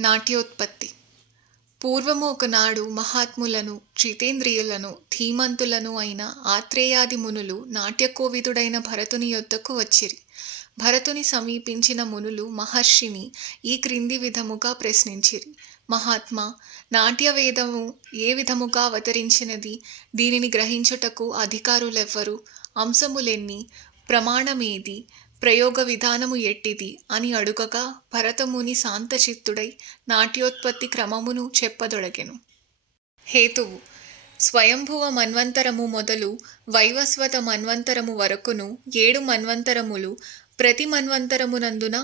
నాట్యోత్పత్తి. పూర్వము ఒకనాడు మహాత్ములను, జితేంద్రియులను, ధీమంతులను అయిన ఆత్రేయాది మునులు నాట్యకోవిదుడైన భరతుని యొద్దకు వచ్చిరి. భరతుని సమీపించిన మునులు మహర్షిని ఈ క్రింది విధముగా ప్రశ్నించిరి: మహాత్మా, నాట్యవేదము ఏ విధముగా అవతరించినది? దీనిని గ్రహించుటకు అధికారులెవ్వరు? అంశములెన్ని? ప్రమాణమేది? ప్రయోగ విధానము ఎట్టిది? అని అడుగగా భరతముని శాంతచిత్తుడై నాట్యోత్పత్తి క్రమమును చెప్పదొడగెను. హేతువు: స్వయంభువ మన్వంతరము మొదలు వైవస్వత మన్వంతరము వరకును 7 మన్వంతరములు. ప్రతి మన్వంతరమునందున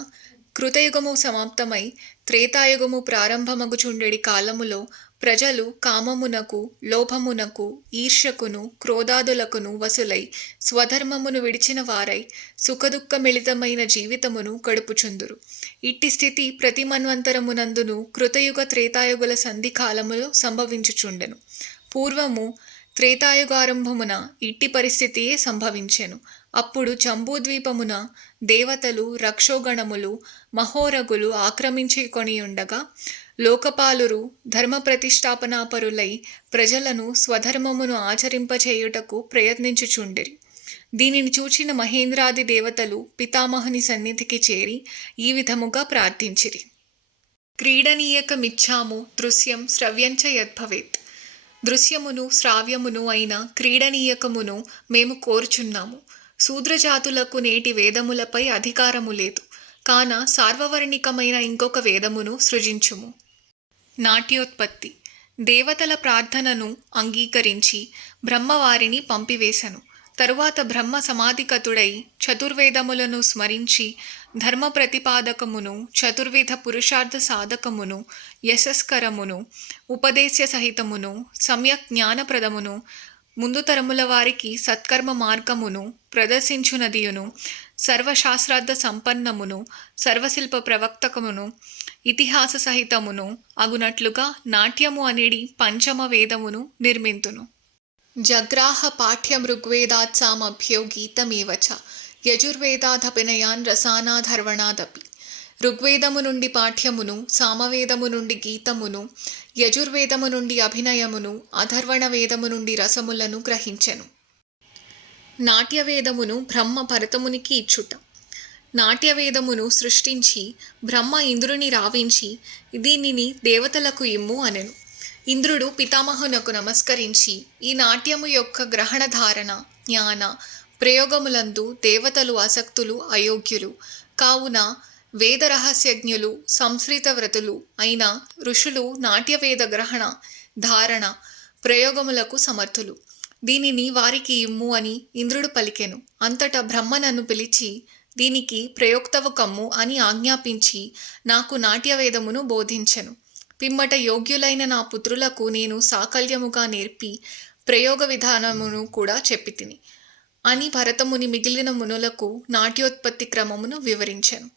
కృతయుగము సమాప్తమై త్రేతాయుగము ప్రారంభమగుచుండెడి కాలములో ప్రజలు కామమునకు, లోభమునకు, ఈర్ష్యకును, క్రోధాదులకును వశులై స్వధర్మమును విడిచిన వారై సుఖదుఃఖమిళితమైన జీవితమును గడుపుచుందురు. ఇట్టి స్థితి ప్రతి మన్వంతరమునందును కృతయుగ త్రేతాయుగుల సంధి కాలములో సంభవించుచుండెను. పూర్వము త్రేతాయుగారంభమున ఇట్టి పరిస్థితియే సంభవించెను. అప్పుడు జంబూద్వీపమున దేవతలు, రక్షోగణములు, మహోరగులు ఆక్రమించుకొనియుండగా లోకపాలురు ధర్మ ప్రతిష్టాపనాపరులై ప్రజలను స్వధర్మమును ఆచరింపచేయుటకు ప్రయత్నించుచుండిరి. దీనిని చూచిన మహేంద్రాది దేవతలు పితామహుని సన్నిధికి చేరి ఈ విధముగా ప్రార్థించిరి: క్రీడనీయకమిచ్చాము దృశ్యం శ్రవ్యంచ యద్భవేత్. దృశ్యమును శ్రావ్యమును అయిన క్రీడనీయకమును మేము కోరుచున్నాము. శూద్రజాతులకు నేటి వేదములపై అధికారము లేదు, కాన సార్వవర్ణికమైన ఇంకొక వేదమును సృజించుము. నాట్యోత్పత్తి. దేవతల ప్రార్థనను అంగీకరించి బ్రహ్మ వారిని పంపివేశను. తరువాత బ్రహ్మ సమాధిగతుడై చతుర్వేదములను స్మరించి ధర్మ ప్రతిపాదకమును, చతుర్విధ పురుషార్థ సాధకమును, యశస్కరమును, ఉపదేశ్య సహితమును, సమ్యక్ జ్ఞానప్రదమును, ముందు తరముల వారికి సత్కర్మ మార్గమును ప్రదర్శించునదియును, సర్వశాస్త్రార్థ సంపన్నమును, సర్వశిల్ప ప్రవక్తకమును, ఇతిహాస సహితమును అగునట్లుగా నాట్యము అనేది పంచమ వేదమును నిర్మింతును. జగ్రాహ పాఠ్యం ఋగ్వేదాత్సామభ్యో గీతమేవ చ యజుర్వేదాదభినయాన్ రసానాధర్వణాదపి. ఋగ్వేదము నుండి పాఠ్యమును, సామవేదము నుండి గీతమును, యజుర్వేదము నుండి అభినయమును, అధర్వణ వేదము నుండి రసములను గ్రహించెను. నాట్యవేదమును బ్రహ్మ భరతమునికి ఇచ్చుట. నాట్యవేదమును సృష్టించి బ్రహ్మ ఇంద్రుని రావించి దీనిని దేవతలకు ఇమ్ము అనెను. ఇంద్రుడు పితామహునకు నమస్కరించి ఈ నాట్యము యొక్క గ్రహణధారణ, జ్ఞాన ప్రయోగములందు దేవతలు అసక్తులు, అయోగ్యులు. కావున వేదరహస్యజ్ఞులు, సంశ్రిత వ్రతులు అయిన ఋషులు నాట్యవేద గ్రహణ, ధారణ, ప్రయోగములకు సమర్థులు. దీనిని వారికి ఇమ్ము అని ఇంద్రుడు పలికెను. అంతటా బ్రహ్మ నన్ను పిలిచి దీనికి ప్రయోక్తవు కమ్ము అని ఆజ్ఞాపించి నాకు నాట్యవేదమును బోధించెను. పిమ్మట యోగ్యులైన నా పుత్రులకు నేను సాకల్యముగా నేర్పి ప్రయోగ విధానమును కూడా చెప్పితిని అని భరతముని మిగిలిన మునులకు నాట్యోత్పత్తి క్రమమును వివరించెను.